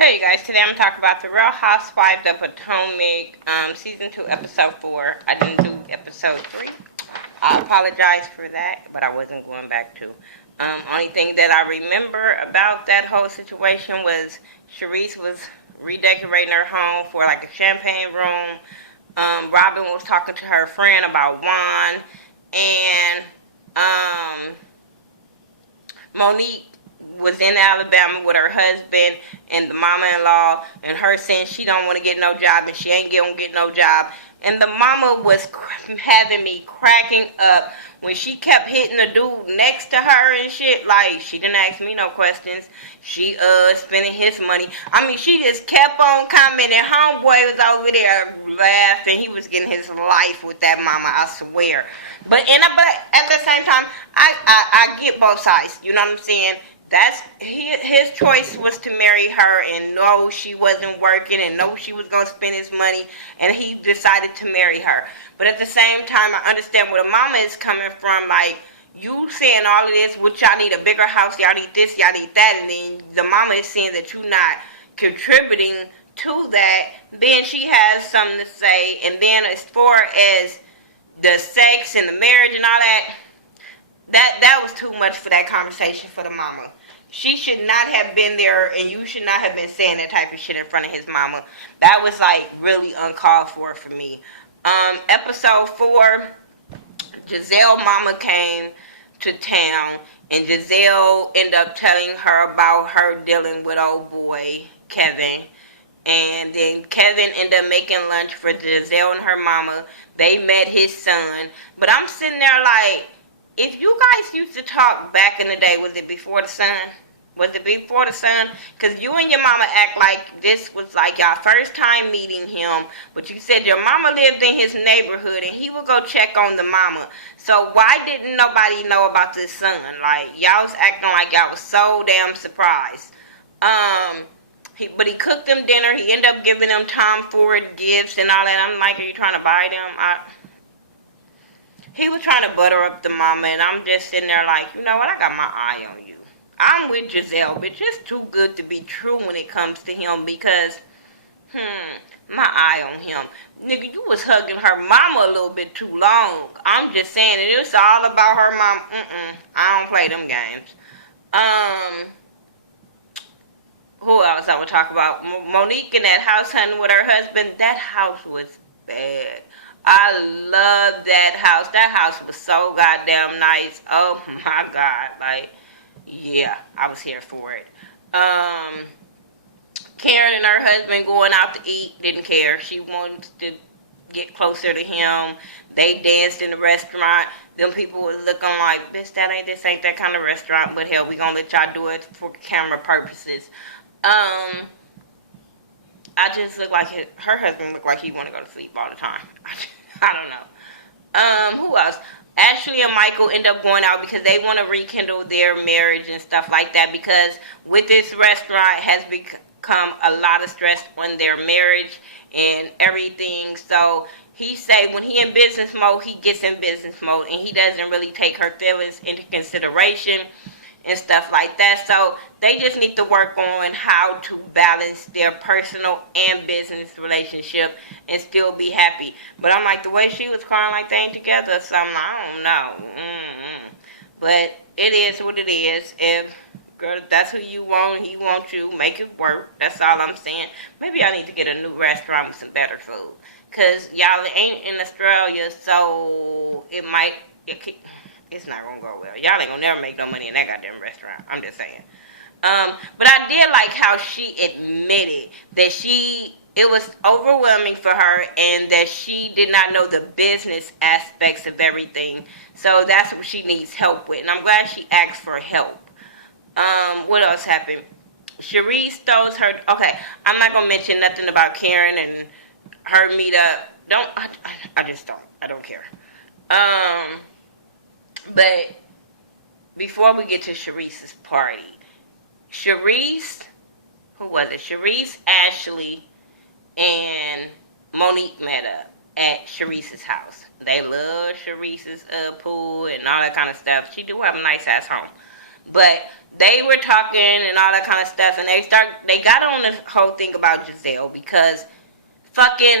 Hey you guys, today I'm going to talk about the Real Housewives of Potomac, Season 2, Episode 4. I didn't do Episode 3. I apologize for that, but I wasn't going back to. Only thing that I remember about that whole situation was Sharice was redecorating her home for like a champagne room. Robin was talking to her friend about Juan, and Monique was in Alabama with her husband and the mama-in-law, and her saying she don't want to get no job and she ain't gonna get no job. And the mama was having me cracking up when she kept hitting the dude next to her and shit. Like, she didn't ask me no questions. She spending his money. I mean, she just kept on commenting. Homeboy was over there laughing. He was getting his life with that mama, I swear. But at the same time, I get both sides. You know what I'm saying? His choice was to marry her and know she wasn't working and know she was going to spend his money, and he decided to marry her. But at the same time, I understand where the mama is coming from. Like, you saying all of this, which y'all need a bigger house, y'all need this, y'all need that, and then the mama is saying that you're not contributing to that. Then she has something to say, and then as far as the sex and the marriage and all that was too much for that conversation for the mama. She should not have been there, and you should not have been saying that type of shit in front of his mama. That was like really uncalled for me. Episode 4, Giselle mama came to town, and Giselle ended up telling her about her dealing with old boy Kevin. And then Kevin ended up making lunch for Giselle and her mama. They met his son. But I'm sitting there like, if you guys used to talk back in the day, was it before the sun? Was it before the sun? Because you and your mama act like this was like y'all first time meeting him. But you said your mama lived in his neighborhood and he would go check on the mama. So why didn't nobody know about this son? Like, y'all was acting like y'all was so damn surprised. But he cooked them dinner. He ended up giving them Tom Ford gifts and all that. I'm like, are you trying to buy them? He was trying to butter up the mama, and I'm just sitting there like, you know what, I got my eye on you. I'm with Giselle, but just too good to be true when it comes to him because, my eye on him. Nigga, you was hugging her mama a little bit too long. I'm just saying, it was all about her mom. I don't play them games. Who else I would talk about? Monique in that house hunting with her husband. That house was bad. I love that house. That house was so goddamn nice. Oh my God. Like, yeah, I was here for it. Karen and her husband going out to eat, didn't care. She wanted to get closer to him. They danced in the restaurant. Them people was looking like, bitch, this ain't that kind of restaurant, but hell, we gonna let y'all do it for camera purposes. I just look like her husband looked like he want to go to sleep all the time. I don't know. Who else? Ashley and Michael end up going out because they want to rekindle their marriage and stuff like that, because with this restaurant has become a lot of stress on their marriage and everything. So he say when he in business mode, he gets in business mode and he doesn't really take her feelings into consideration and stuff like that. So they just need to work on how to balance their personal and business relationship and still be happy. But I'm like, the way she was crying like they ain't together, so I'm like, I don't know. But it is what it is. If, girl, if that's who you want, he wants you, make it work. That's all I'm saying. Maybe I need to get a new restaurant with some better food. Because y'all ain't in Australia, so it's not gonna go well. Y'all ain't gonna never make no money in that goddamn restaurant. I'm just saying. But I did like how she admitted that it was overwhelming for her and that she did not know the business aspects of everything. So that's what she needs help with. And I'm glad she asked for help. What else happened? Sharice throws her. Okay, I'm not gonna mention nothing about Karen and her meetup. I just don't. I don't care. But before we get to Sharice's party, Sharice, Ashley, and Monique met up at Sharice's house. They love Sharice's pool and all that kind of stuff. She do have a nice ass home. But they were talking and all that kind of stuff, and they got on this whole thing about Giselle because fucking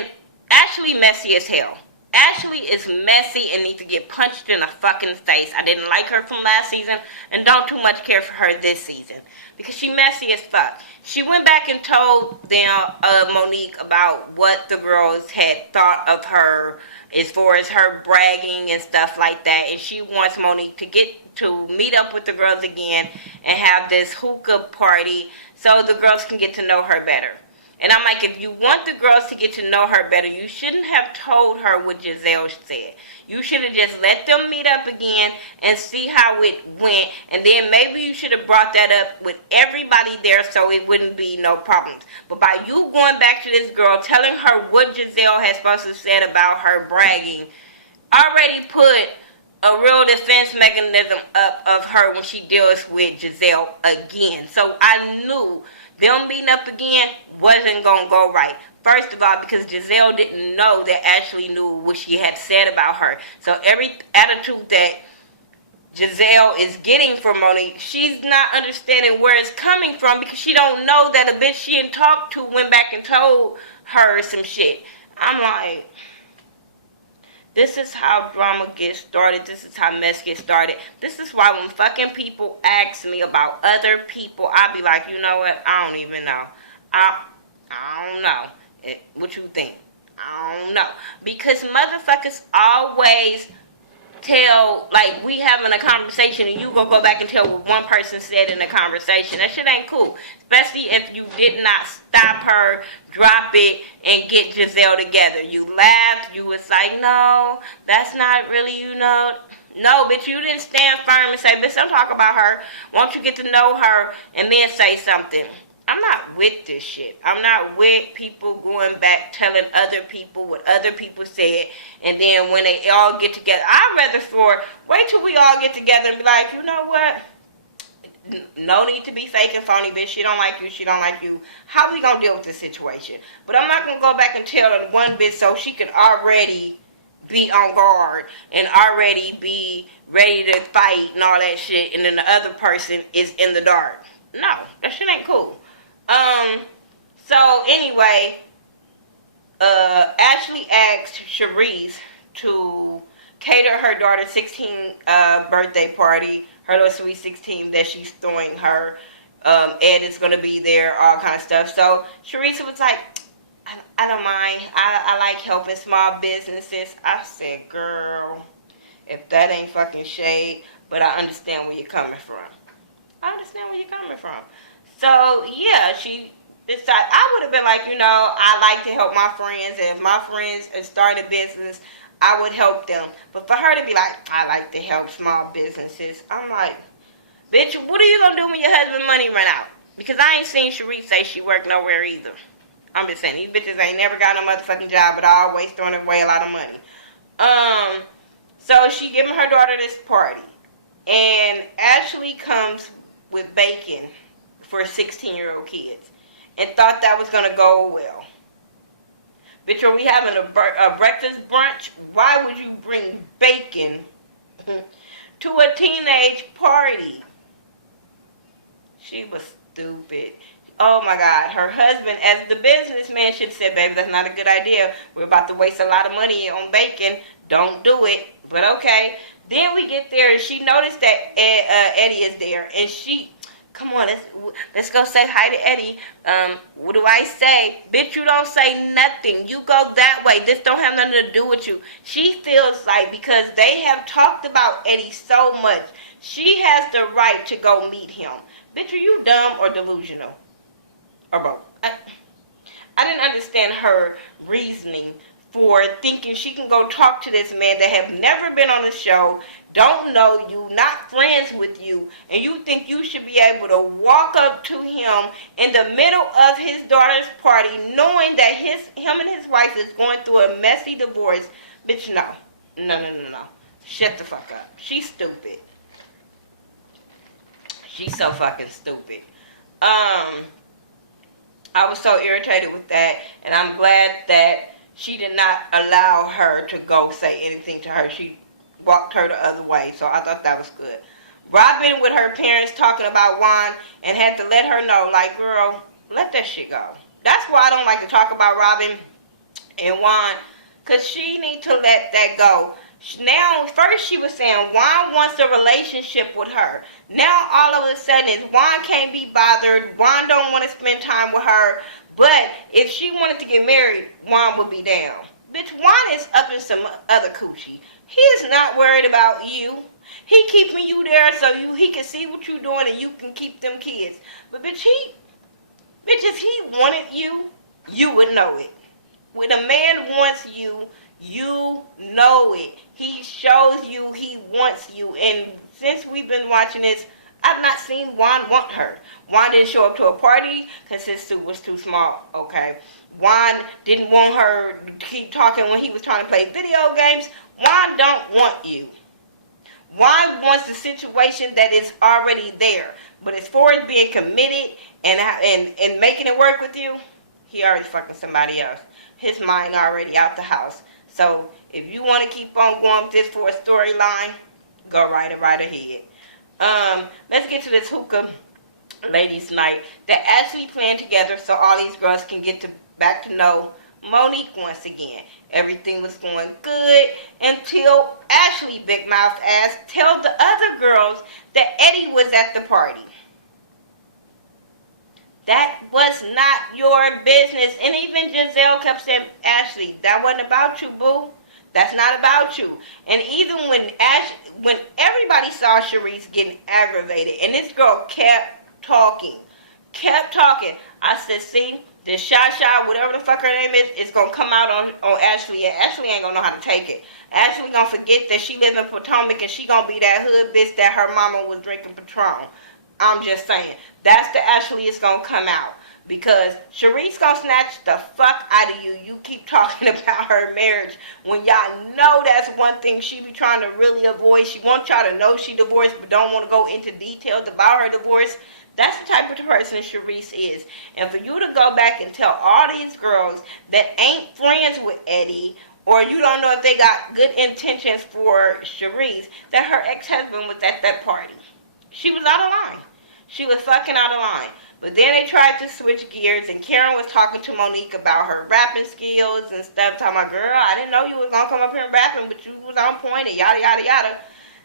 Ashley messy as hell. Ashley is messy and needs to get punched in the fucking face. I didn't like her from last season and don't too much care for her this season because she messy as fuck. She went back and told them, Monique, about what the girls had thought of her as far as her bragging and stuff like that, and she wants Monique to meet up with the girls again and have this hookah party so the girls can get to know her better. And I'm like, if you want the girls to get to know her better, you shouldn't have told her what Giselle said. You should have just let them meet up again and see how it went. And then maybe you should have brought that up with everybody there so it wouldn't be no problems. But by you going back to this girl, telling her what Giselle has supposed to said about her bragging, already put a real defense mechanism up of her when she deals with Giselle again. So I knew them meeting up again wasn't going to go right. First of all, because Giselle didn't know that Ashley knew what she had said about her. So every attitude that Giselle is getting from Monique, she's not understanding where it's coming from because she don't know that a bitch she didn't talk to went back and told her some shit. I'm like, this is how drama gets started. This is how mess gets started. This is why when fucking people ask me about other people, I be like, you know what? I don't even know. I don't know. What you think? I don't know. Because motherfuckers always tell, like, we having a conversation and you go back and tell what one person said in the conversation. That shit ain't cool. Especially if you did not stop her, drop it, and get Giselle together. You laughed. You was like, no, that's not really, No, bitch, you didn't stand firm and say, bitch, don't talk about her. Won't you get to know her and then say something? I'm not with this shit. I'm not with people going back telling other people what other people said, and then when they all get together, I'd rather wait till we all get together and be like, you know what? No need to be fake and phony, bitch. She don't like you. She don't like you. How we gonna deal with this situation? But I'm not gonna go back and tell her one bitch so she can already be on guard and already be ready to fight and all that shit, and then the other person is in the dark. No, that shit ain't cool. So anyway, Ashley asked Sharice to cater her daughter's 16th birthday party, her little sweet 16 that she's throwing her. Ed is going to be there, all kind of stuff. So Sharice was like, I don't mind. I like helping small businesses. I said, girl, if that ain't fucking shade, but I understand where you're coming from. So, yeah, she decided, I would have been like, I like to help my friends, and if my friends are starting a business, I would help them. But for her to be like, I like to help small businesses, I'm like, bitch, what are you going to do when your husband's money run out? Because I ain't seen Sharice say she worked nowhere either. I'm just saying, these bitches ain't never got no motherfucking job, but always throwing away a lot of money. So she giving her daughter this party, and Ashley comes with bacon for 16-year-old kids and thought that was going to go well. Bitch, are we having a breakfast brunch? Why would you bring bacon to a teenage party? She was stupid. Oh my God, her husband, as the businessman, should have said, baby, that's not a good idea. We're about to waste a lot of money on bacon. Don't do it. But okay. Then we get there and she noticed that Eddie is there, and she, come on, let's go say hi to Eddie. What do I say? Bitch, you don't say nothing. You go that way. This don't have nothing to do with you. She feels like because they have talked about Eddie so much, she has the right to go meet him. Bitch, are you dumb or delusional? Or both? I didn't understand her reasoning for thinking she can go talk to this man that have never been on the show, don't know you, not friends with you, and you think you should be able to walk up to him in the middle of his daughter's party knowing that him and his wife is going through a messy divorce. Bitch, no. No. Shut the fuck up. She's stupid. She's so fucking stupid. I was so irritated with that, and I'm glad that she did not allow her to go say anything to her. She walked her the other way, so I thought that was good. Robin with her parents talking about Juan and had to let her know, like, girl, let that shit go. That's why I don't like to talk about Robin and Juan, because she need to let that go. Now, first she was saying Juan wants a relationship with her. Now, all of a sudden, is Juan can't be bothered. Juan don't want to spend time with her. But if she wanted to get married, Juan would be down. Bitch, Juan is up in some other coochie. He is not worried about you. He keeping you there so he can see what you're doing and you can keep them kids. But bitch, if he wanted you, you would know it. When a man wants you, you know it. He shows you he wants you. And since we've been watching this, I've not seen Juan want her. Juan didn't show up to a party because his suit was too small, okay? Juan didn't want her to keep talking when he was trying to play video games. Juan don't want you. Juan wants a situation that is already there. But as far as being committed and making it work with you, he already fucking somebody else. His mind already out the house. So if you want to keep on going with this for a storyline, go right ahead. Let's get to this hookah ladies night that actually planned together so all these girls can get back to know Monique once again. Everything was going good until Ashley Big Mouth ass told the other girls that Eddie was at the party. That was not your business. And even Giselle kept saying, Ashley, that wasn't about you, boo. That's not about you. And even when everybody saw Sharice getting aggravated, and this girl kept talking, I said, see, this Sha, whatever the fuck her name is going to come out on Ashley, and Ashley ain't going to know how to take it. Ashley going to forget that she live in Potomac, and she going to be that hood bitch that her mama was drinking Patron. I'm just saying. That's the Ashley is going to come out. Because Sharice going to snatch the fuck out of you. You keep talking about her marriage when y'all know that's one thing she be trying to really avoid. She wants y'all to know she divorced but don't want to go into details about her divorce. That's the type of person Sharice is. And for you to go back and tell all these girls that ain't friends with Eddie, or you don't know if they got good intentions for Sharice, that her ex-husband was at that party. She was out of line. She was fucking out of line. But then they tried to switch gears, and Karen was talking to Monique about her rapping skills and stuff, talking about, girl, I didn't know you was going to come up here and rapping, but you was on point, and yada, yada, yada.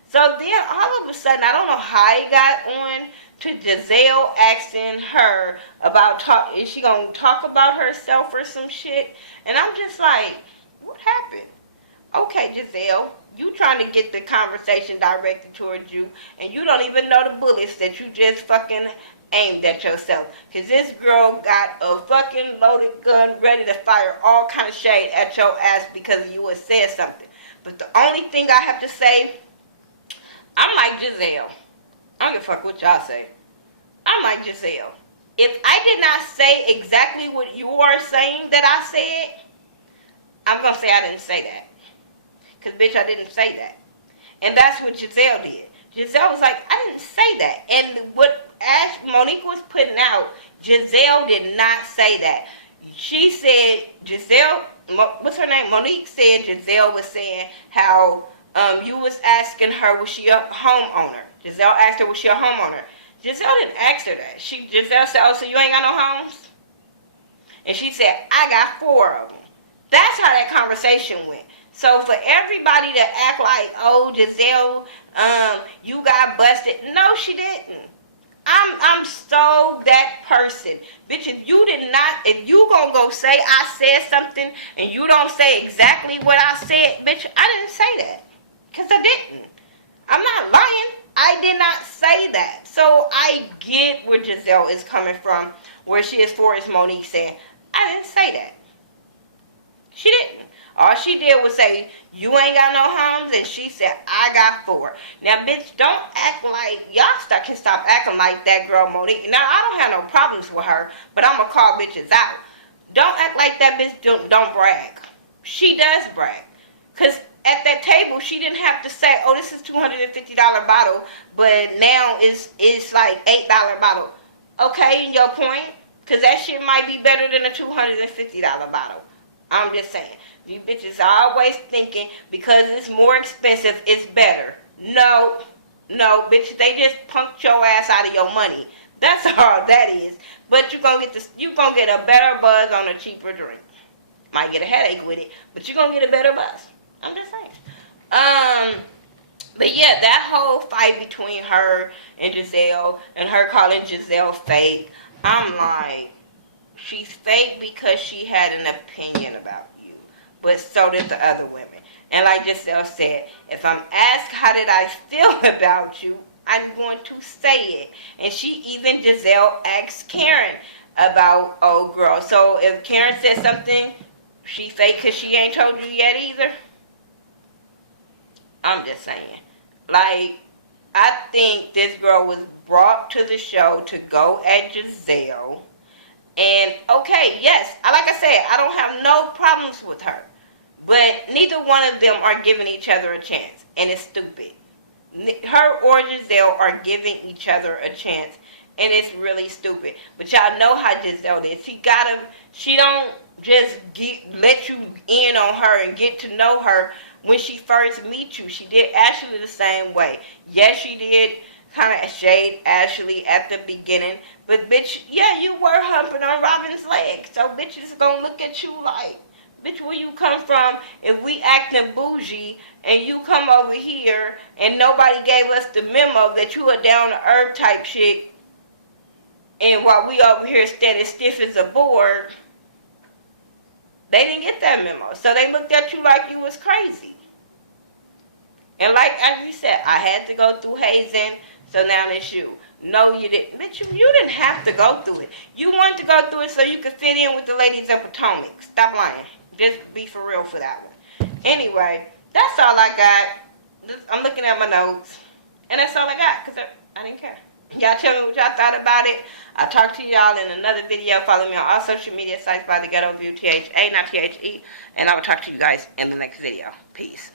So then, all of a sudden, I don't know how he got on to Giselle asking her about, is she going to talk about herself or some shit? And I'm just like, what happened? Okay, Giselle, you trying to get the conversation directed towards you, and you don't even know the bullets that you just fucking aimed at yourself. Because this girl got a fucking loaded gun ready to fire all kind of shade at your ass because you had said something. But the only thing I have to say, I'm like Giselle. I don't give a fuck what y'all say. I'm like Giselle. If I did not say exactly what you are saying that I said, I'm going to say I didn't say that. Because, bitch, I didn't say that. And that's what Giselle did. Giselle was like, I didn't say that. And what Monique was putting out, Giselle did not say that. She said, what's her name? Monique said Giselle was saying how you was asking her, was she a homeowner? Giselle asked her, was she a homeowner? Giselle didn't ask her that. Giselle said, oh, so you ain't got no homes? And she said, I got 4 of them. That's how that conversation went. So for everybody to act like, oh, Giselle, you got busted. No, she didn't. I'm so that person. Bitch, if you gonna go say I said something and you don't say exactly what I said, bitch, I didn't say that. Because I didn't. I'm not lying. I did not say that. So I get where Giselle is coming from, where she is for is Monique saying, I didn't say that. She didn't. All she did was say, you ain't got no homes, and she said, I got 4. Now, bitch, don't act like, y'all can stop acting like that girl Monique. Now, I don't have no problems with her, but I'm going to call bitches out. Don't act like that bitch don't brag. She does brag. Because at that table, she didn't have to say, oh, this is $250 bottle, but now it's like $8 bottle. Okay, your point? Because that shit might be better than a $250 bottle. I'm just saying. You bitches are always thinking because it's more expensive, it's better. No, No, bitch, they just punked your ass out of your money. That's all that is. But you gonna get a better buzz on a cheaper drink. Might get a headache with it, but you're gonna get a better buzz. I'm just saying. But yeah, that whole fight between her and Giselle, and her calling Giselle fake, I'm like, she's fake because she had an opinion about you, but so did the other women. And like Giselle said, if I'm asked how did I feel about you, I'm going to say it. And Giselle asked Karen about old girl. So if Karen said something, she fake because she ain't told you yet either. I'm just saying. Like, I think this girl was brought to the show to go at Giselle. And, okay, yes, like I said, I don't have no problems with her. But neither one of them are giving each other a chance. And it's stupid. Her or Giselle are giving each other a chance. And it's really stupid. But y'all know how Giselle is. She don't just let you in on her and get to know her when she first meets you. She did Ashley the same way. Yes, she did kind of shade Ashley at the beginning. But, bitch, yeah, you were humping on Robin's leg. So, bitches gonna look at you like, bitch, where you come from? If we acting bougie and you come over here and nobody gave us the memo that you a down-to-earth type chick, and while we over here standing stiff as a board, they didn't get that memo. So they looked at you like you was crazy. And like as you said, I had to go through hazing, so now it's you. No, you didn't. Bitch, you didn't have to go through it. You wanted to go through it so you could fit in with the ladies of Potomac. Stop lying. Just be for real for that one. Anyway, that's all I got. I'm looking at my notes. And that's all I got, because I didn't care. Y'all tell me what y'all thought about it. I'll talk to y'all in another video. Follow me on all social media sites by Thaghettoview, T-H-A, not T-H-E. And I will talk to you guys in the next video. Peace.